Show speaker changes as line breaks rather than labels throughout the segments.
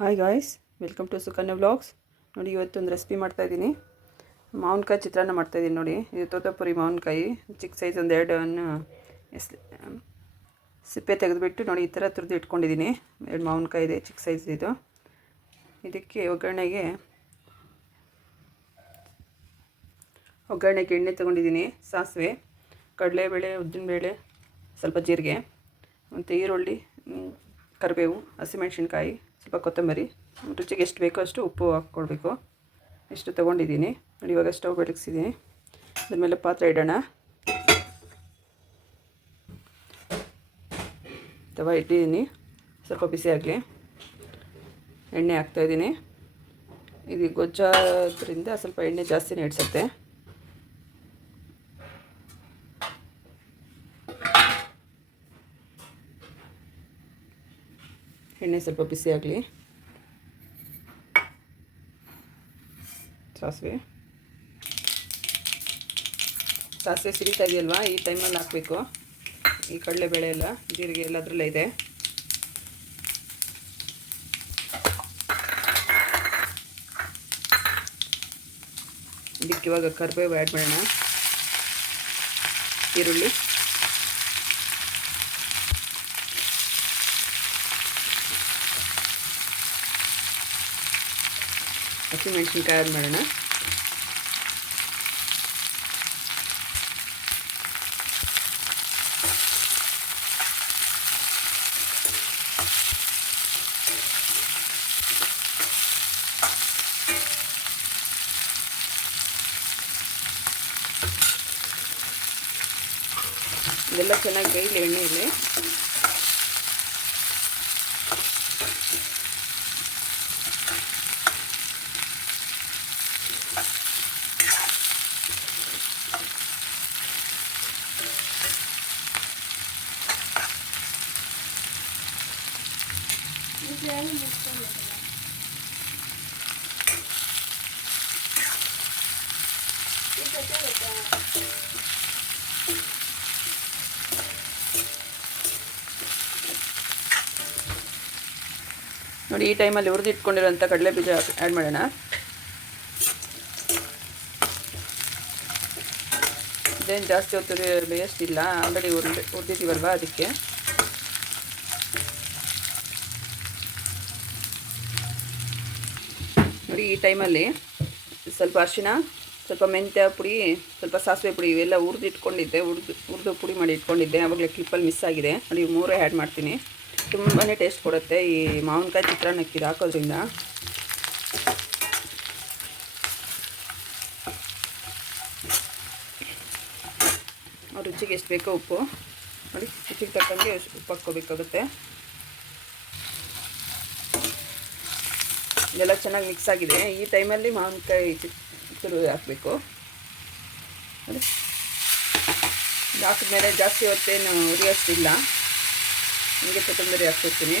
Hi guys welcome to Sukanya vlogs ನೋಡಿ ಇವತ್ತೊಂದು recipe ಮಾಡ್ತಾಯಿದ್ದೀನಿ ಮಾವಿನಕಾಯಿ ಚಿತ್ರಾನ್ನ ಮಾಡ್ತಾಯಿದ್ದೀನಿ ನೋಡಿ. ಇದು ತೋತಾಪುರಿ ಮಾವಿನಕಾಯಿ. ಚಿಕ್ಕ ಸೈಜ್ ಒಂದು ಎರಡು ಎಸ್ ಸಿಪ್ಪೆ ತೆಗೆದುಬಿಟ್ಟು ನೋಡಿ, ಈ ಥರ ತುರಿದು ಇಟ್ಕೊಂಡಿದ್ದೀನಿ. ಎರಡು ಮಾವಿನಕಾಯಿ ಇದೆ, ಚಿಕ್ಕ ಸೈಜ್ ಇದು. ಇದಕ್ಕೆ ಒಗ್ಗರಣೆಗೆ ಒಗ್ಗರಣೆಗೆ ಎಣ್ಣೆ ತೊಗೊಂಡಿದ್ದೀನಿ, ಸಾಸಿವೆ, ಕಡಲೆಬೇಳೆ, ಉದ್ದಿನಬೇಳೆ, ಸ್ವಲ್ಪ ಜೀರಿಗೆ, ಮತ್ತು ಈರುಳ್ಳಿ ಕರಿಬೇವು, ಹಸಿಮೆಣ್ಸಿನ್ಕಾಯಿ ಸ್ವಲ್ಪ ಕೊತ್ತಂಬರಿ, ರುಚಿಗೆ ಎಷ್ಟು ಬೇಕೋ ಅಷ್ಟು ಉಪ್ಪು ಹಾಕ್ಕೊಳ್ಬೇಕು. ಇಷ್ಟು ತೊಗೊಂಡಿದ್ದೀನಿ. ನೋಡಿ, ಇವಾಗ ಸ್ಟವ್ ಬೆಳಗಿಸಿದ್ದೀನಿ. ಅದ್ರ ಮೇಲೆ ಪಾತ್ರೆ ಇಡೋಣ. ತವ ಇಟ್ಟಿದ್ದೀನಿ. ಸ್ವಲ್ಪ ಬಿಸಿ ಆಗಲಿ. ಎಣ್ಣೆ ಹಾಕ್ತಾಯಿದ್ದೀನಿ ಇದು ಗೊಜ್ಜಾದ್ರಿಂದ ಸ್ವಲ್ಪ ಎಣ್ಣೆ ಜಾಸ್ತಿನೇ ಇಡ್ಸತ್ತೆ. ಎಣ್ಣೆ ಸ್ವಲ್ಪ ಬಿಸಿ ಆಗಲಿ. ಸಾಸಿವೆ. ಸಾಸಿವೆ ಸಿರಿತಾ ಇದೆಯಲ್ವಾ? ಈ ಟೈಮಲ್ಲಿ ಹಾಕಬೇಕು. ಈ ಕಡಲೆಬೇಳೆ ಎಲ್ಲ, ಜೀರಿಗೆ ಎಲ್ಲ ಅದರಲ್ಲೇ ಇದೆ. ಇದಕ್ಕೆ ಇವಾಗ ಕರಿಬೇವು ಆ್ಯಡ್ ಮಾಡೋಣ. ಈರುಳ್ಳಿ. ಹಸಿಮೆಣ್ಸಿನ್ಕಾಯಿ ಆ್ಯಡ್ ಮಾಡೋಣ ಇದೆಲ್ಲ ಚೆನ್ನಾಗಿ ಬೇಯಲಿ ಎಣ್ಣೆಯಲ್ಲಿ ನೋಡಿ, ಈ ಟೈಮಲ್ಲಿ ಹುರಿದು ಇಟ್ಕೊಂಡಿರೋಂಥ ಕಡಲೆ ಬೀಜ ಆ್ಯಡ್ ಮಾಡೋಣ. ಇದೇನು ಜಾಸ್ತಿ ಹೊತ್ತು ಬೇಯಿಸ್ತಿಲ್ಲ ಆಲ್ರೆಡಿ ಹುರಿದು ಹುರಿದಿದ್ದೀವಲ್ವಾ ಅದಕ್ಕೆ? ನೋಡಿ ಈ ಟೈಮಲ್ಲಿ ಸ್ವಲ್ಪ ಅರಿಶಿನ ಸ್ವಲ್ಪ ಮೆಂತ್ಯ ಪುಡಿ, ಸ್ವಲ್ಪ ಸಾಸಿವೆ ಪುಡಿ ಇವೆಲ್ಲ ಹುರಿದು ಇಟ್ಕೊಂಡಿದ್ದೆ, ಹುರಿದು ಹುರಿದು ಪುಡಿ ಮಾಡಿ ಇಟ್ಕೊಂಡಿದ್ದೆ. ಆವಾಗಲೇ ಕ್ಲಿಪ್ಪಲ್ಲಿ ಮಿಸ್ ಆಗಿದೆ. ನೋಡಿ ಮೂರೇ ಆ್ಯಡ್ ಮಾಡ್ತೀನಿ. ತುಂಬಾ ಟೇಸ್ಟ್ ಕೊಡುತ್ತೆ ಈ ಮಾವಿನಕಾಯಿ ಚಿತ್ರಾನ್ನಕ್ಕೆ ಹಾಕೋದ್ರಿಂದ. ರುಚಿಗೆ ಎಷ್ಟು ಬೇಕೋ ಉಪ್ಪು. ನೋಡಿ, ರುಚಿಗೆ ತಕ್ಕಂಗೆ ಉಪ್ಪು ಹಾಕ್ಕೋಬೇಕಾಗುತ್ತೆ. ಇದೆಲ್ಲ ಚೆನ್ನಾಗಿ ಮಿಕ್ಸ್ ಆಗಿದೆ. ಈ ಟೈಮಲ್ಲಿ ಮಾವಿನಕಾಯಿ ತುರು ಹಾಕಬೇಕು. ಹಾಕಿದ್ಮೇಲೆ ಜಾಸ್ತಿ ಹೊತ್ತೇನು ಉರಿಯೋಷ್ಟಿಲ್ಲ ಹಿಂಗೆ ಕೊತ್ತಂಬರಿ ಹಾಕ್ತಿರ್ತೀನಿ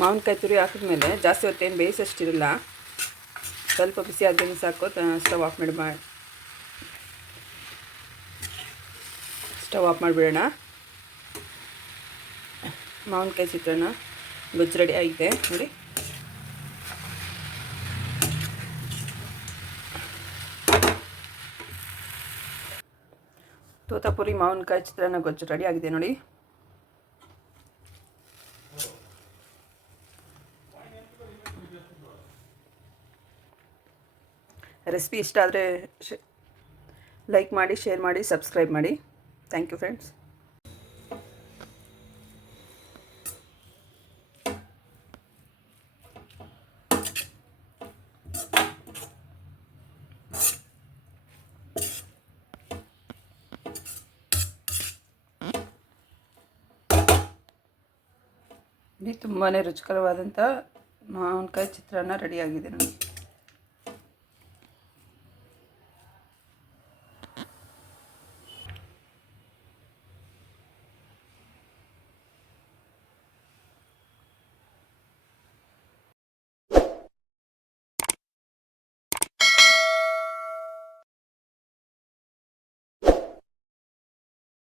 ಮಾವಿನಕಾಯಿ ತುರಿ ಹಾಕಿದ್ಮೇಲೆ ಜಾಸ್ತಿ ಹೊತ್ತೇನು ಬೇಯಿಸೋಷ್ಟಿರಲ್ಲ, ಸ್ವಲ್ಪ ಬಿಸಿ ಆದ್ಮೇಲೆ ಸಾಕು ಸ್ಟವ್ ಆಫ್ ಮಾಡಿ ಮಾಡಿ ಸ್ಟವ್ ಆಫ್ ಮಾಡಿಬಿಡೋಣ. ಮಾವಿನಕಾಯಿ ಚಿತ್ರಾನ್ನ ಗೊಜ್ಜು ರೆಡಿ ಆಗಿದೆ, ನೋಡಿ. ತೋತಾಪುರಿ ಮಾವಿನಕಾಯಿ ಚಿತ್ರಾನ್ನ ಗೊಜ್ಜು ರೆಡಿ ಆಗಿದೆ, ನೋಡಿ. ರೆಸಿಪಿ ಇಷ್ಟ ಆದರೆ ಲೈಕ್ ಮಾಡಿ ಶೇರ್ ಮಾಡಿ ಸಬ್ಸ್ಕ್ರೈಬ್ ಮಾಡಿ. ಥ್ಯಾಂಕ್ ಯು ಫ್ರೆಂಡ್ಸ್ ತುಂಬಾ ರುಚಿಕರವಾದಂಥ ಮಾವಿನಕಾಯಿ ಚಿತ್ರಾನ್ನ ರೆಡಿಯಾಗಿದೆ ನೋಡಿ